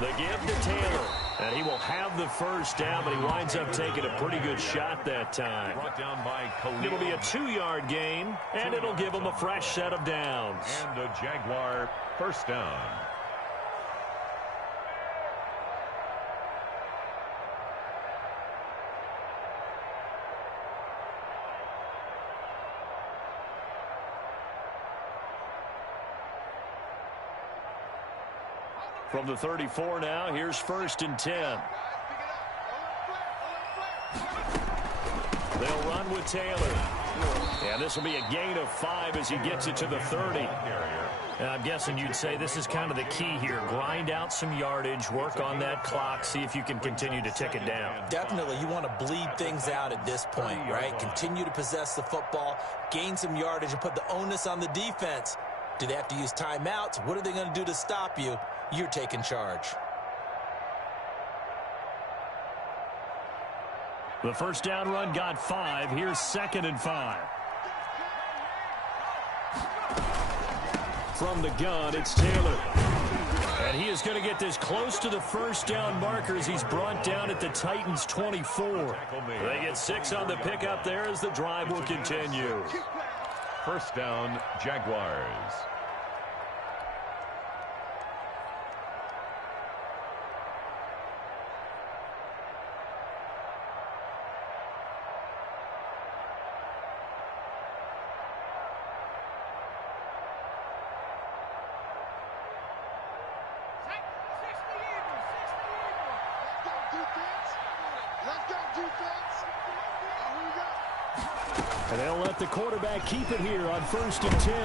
The give to Taylor, and he will have the first down, but he winds up taking a pretty good shot that time. It'll be a 2-yard gain, and it'll give him a fresh set of downs. And a Jaguar first down. From the 34 now, here's 1st and 10. They'll run with Taylor. And this will be a gain of 5 as he gets it to the 30. And I'm guessing you'd say this is kind of the key here. Grind out some yardage, work on that clock, see if you can continue to tick it down. Definitely, you want to bleed things out at this point, right? Continue to possess the football, gain some yardage, and put the onus on the defense. Do they have to use timeouts? What are they going to do to stop you? You're taking charge. The first down run got 5. Here's 2nd and 5. From the gun, it's Taylor. And he is going to get this close to the first down marker as he's brought down at the Titans' 24. They get 6 on the pickup there as the drive will continue. First down, Jaguars. And they'll let the quarterback keep it here on 1st and 10.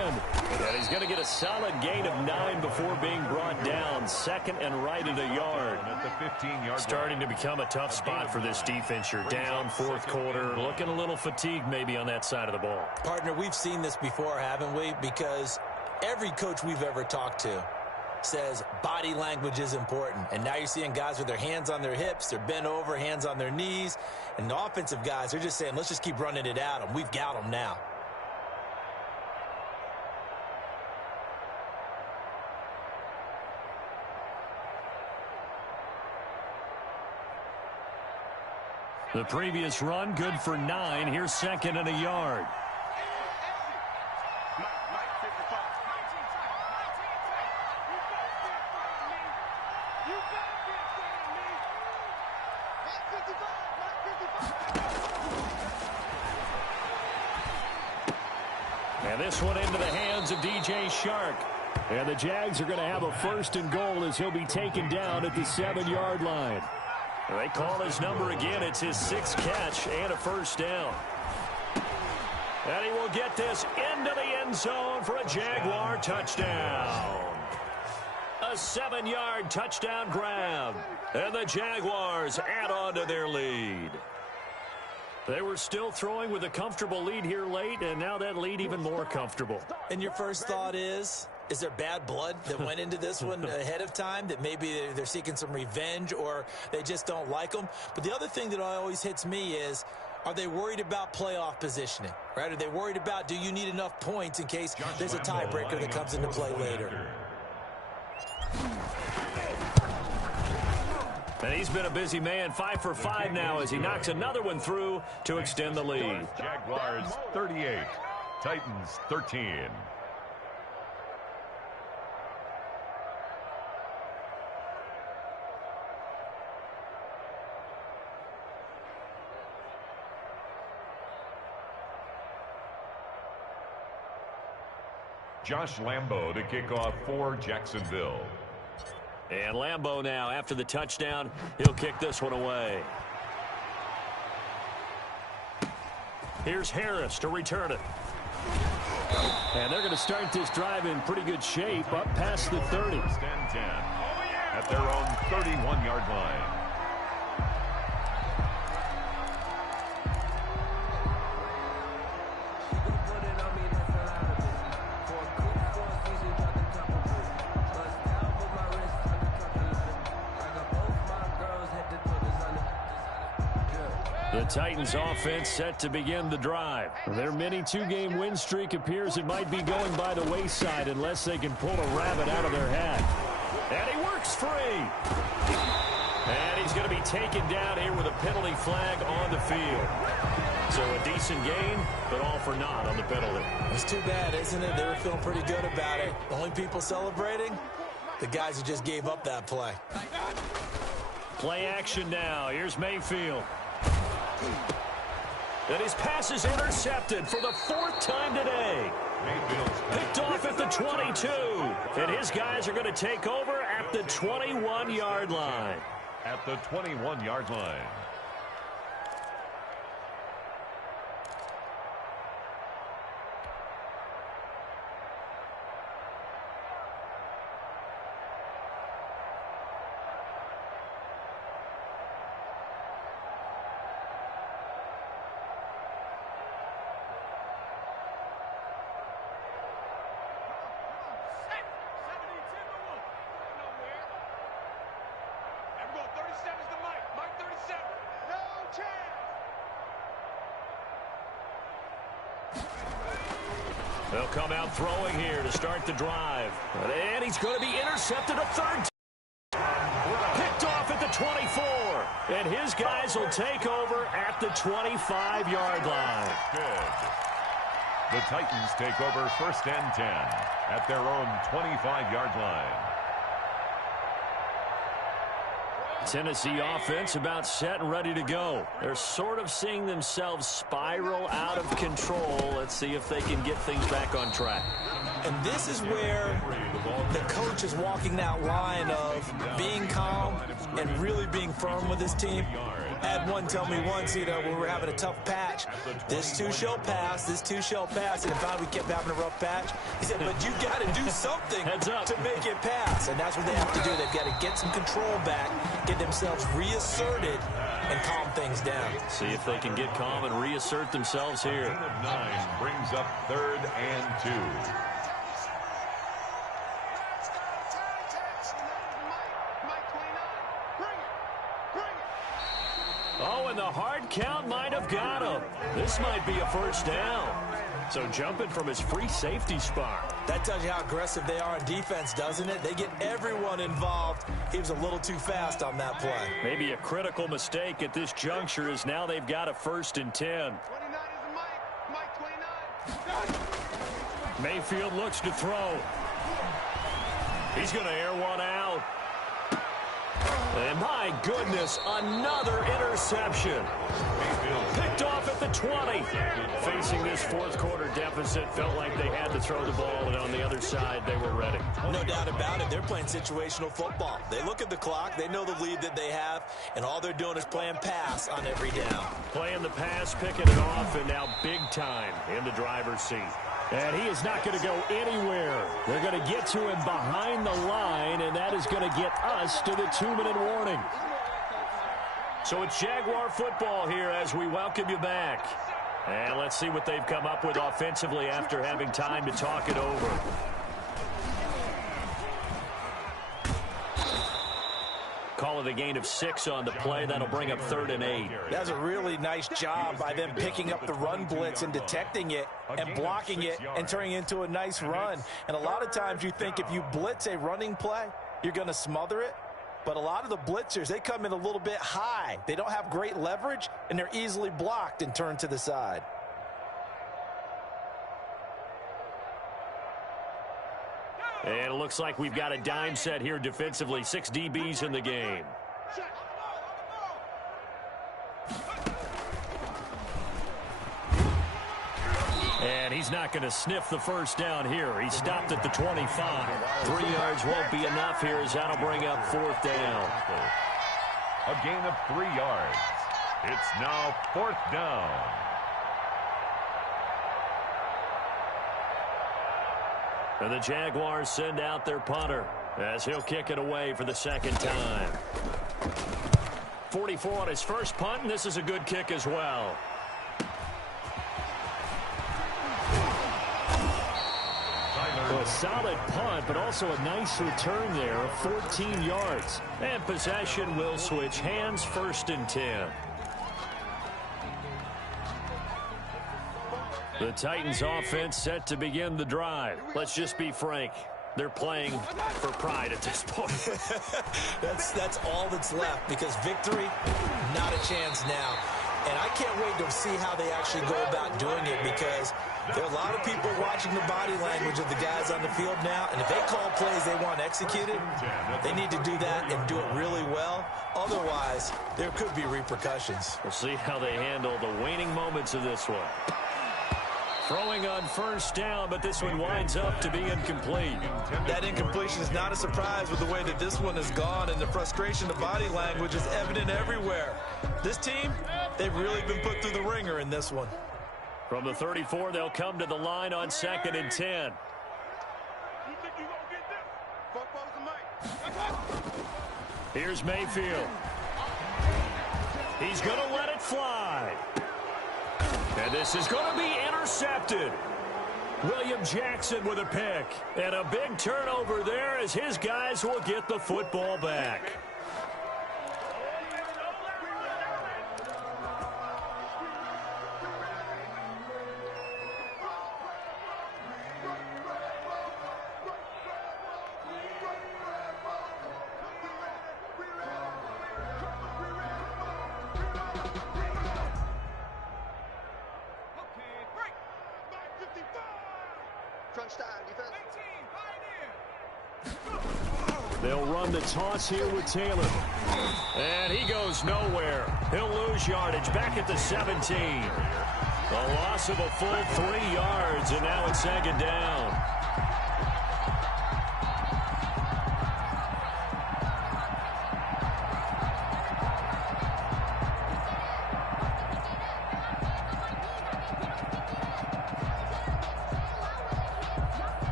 And he's going to get a solid gain of 9 before being brought down. 2nd and right at a yard. At the 15-yard Starting to become a tough spot for this defense. You're down 4th quarter. Looking a little fatigued maybe on that side of the ball. Partner, we've seen this before, haven't we? Because every coach we've ever talked to says body language is important. And now you're seeing guys with their hands on their hips, they're bent over, hands on their knees. And the offensive guys, they're just saying, let's just keep running it at them. We've got them now. The previous run, good for 9. Here's 2nd and a yard. And this one into the hands of DJ Shark. And the Jags are going to have a 1st and goal as he'll be taken down at the 7-yard line. They call his number again. It's his 6th catch and a 1st down. And he will get this into the end zone for a Jaguar touchdown. A 7-yard touchdown grab. And the Jaguars add on to their lead. They were still throwing with a comfortable lead here late, and now that lead even more comfortable. And your first thought is there bad blood that went into this one ahead of time, that maybe they're seeking some revenge or they just don't like them? But the other thing that always hits me is, are they worried about playoff positioning? Right? Are they worried about, do you need enough points in case there's a tiebreaker that comes into play later? And he's been a busy man, 5 for 5 now as he knocks another one through to extend the lead. Jaguars 38, Titans 13. Josh Lambo to kick off for Jacksonville. And Lambo now, after the touchdown, he'll kick this one away. Here's Harris to return it. And they're going to start this drive in pretty good shape, up past the 30. 1st and 10 at their own 31-yard line. The Titans offense set to begin the drive. Their mini 2-game win streak appears it might be going by the wayside unless they can pull a rabbit out of their hat. And he works free. And he's going to be taken down here with a penalty flag on the field. So a decent gain, but all for naught on the penalty. It's too bad, isn't it? They were feeling pretty good about it. The only people celebrating, the guys who just gave up that play. Play action now. Here's Mayfield. And his pass is intercepted for the 4th time today. Picked off at the 22. And his guys are going to take over at the 21-yard line. At the 21-yard line. They'll come out throwing here to start the drive. And he's going to be intercepted a 3rd time. Picked off at the 24. And his guys will take over at the 25-yard line. Good. The Titans take over 1st and 10 at their own 25-yard line. Tennessee offense about set and ready to go. They're sort of seeing themselves spiral out of control. Let's see if they can get things back on track. And this is where the coach is walking that line of being calm and really being firm with his team. I had one tell me once, when we were having a tough patch, this too shall pass, this too shall pass, and finally we kept having a rough patch. He said, but you got to do something to make it pass, and that's what they have to do. They've got to get some control back, get themselves reasserted, and calm things down. See if they can get calm and reassert themselves here. 9 brings up 3rd and 2. Oh, and the hard count might have got him. This might be a first down. So jumping from his free safety spot. That tells you how aggressive they are on defense, doesn't it? They get everyone involved. He was a little too fast on that play. Maybe a critical mistake at this juncture is now they've got a 1st and 10. Mayfield looks to throw. He's going to air one out. And my goodness, another interception. Picked off at the 20. Facing this 4th quarter deficit, felt like they had to throw the ball, and on the other side, they were ready. No doubt about it. They're playing situational football. They look at the clock, they know the lead that they have, and all they're doing is playing pass on every down. Playing the pass, picking it off, and now big time in the driver's seat. And he is not going to go anywhere. They're going to get to him behind the line, and that is going to get us to the 2-minute warning. So it's Jaguar football here as we welcome you back. And let's see what they've come up with offensively after having time to talk it over. Call it a gain of 6 on the play. That'll bring up 3rd and 8. That's a really nice job by them picking up the run blitz and detecting it and blocking it and turning it into a nice run. And a lot of times you think if you blitz a running play, you're going to smother it. But a lot of the blitzers, they come in a little bit high. They don't have great leverage, and they're easily blocked and turned to the side. And it looks like we've got a dime set here defensively. 6 DBs in the game. And he's not going to sniff the first down here. He stopped at the 25. 3 yards won't be enough here as that'll bring up 4th down. A gain of 3 yards. It's now 4th down. And the Jaguars send out their punter as he'll kick it away for the 2nd time. 44 on his first punt, and this is a good kick as well. A solid punt, but also a nice return there of 14 yards. And possession will switch hands, 1st and 10. The Titans offense set to begin the drive. Let's just be frank. They're playing for pride at this point. That's all that's left because victory, not a chance now. And I can't wait to see how they actually go about doing it because there are a lot of people watching the body language of the guys on the field now. And if they call plays they want executed, they need to do that and do it really well. Otherwise, there could be repercussions. We'll see how they handle the waning moments of this one. Throwing on 1st down, but this one winds up to be incomplete. That incompletion is not a surprise with the way that this one has gone, and the frustration of body language is evident everywhere. This team, they've really been put through the ringer in this one. From the 34, they'll come to the line on 2nd and 10. Here's Mayfield. He's going to let it fly. And this is going to be intercepted. William Jackson with a pick. And a big turnover there as his guys will get the football back. They'll run the toss here with Taylor. And he goes nowhere. He'll lose yardage back at the 17. A loss of a full 3 yards, and now it's 2nd down.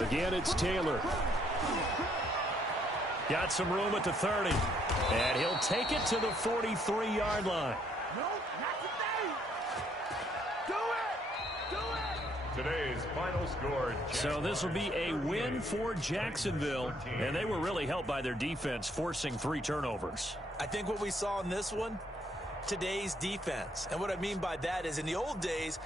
Again, it's Taylor. Got some room at the 30. And he'll take it to the 43-yard line. No, not today. Do it. Do it. Today's final score. So this will be a win for Jacksonville. And they were really helped by their defense, forcing 3 turnovers. I think what we saw in this one, today's defense. And what I mean by that is in the old days,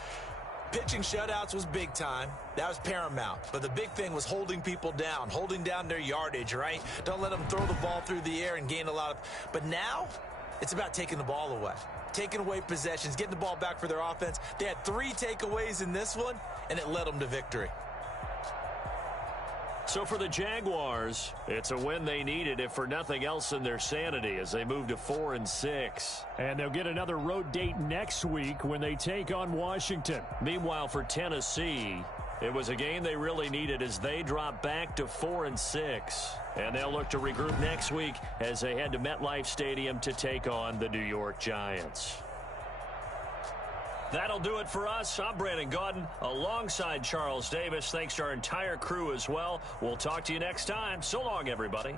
pitching shutouts was big time. That was paramount. But the big thing was holding people down, holding down their yardage, right? Don't let them throw the ball through the air and gain a lot of... But now, it's about taking the ball away. Taking away possessions, getting the ball back for their offense. They had 3 takeaways in this one, and it led them to victory. So for the Jaguars, it's a win they needed, if for nothing else in their sanity, as they move to 4-6. And they'll get another road date next week when they take on Washington. Meanwhile, for Tennessee, it was a game they really needed as they drop back to 4-6. And they'll look to regroup next week as they head to MetLife Stadium to take on the New York Giants. That'll do it for us. I'm Brandon Gaudin alongside Charles Davis. Thanks to our entire crew as well. We'll talk to you next time. So long, everybody.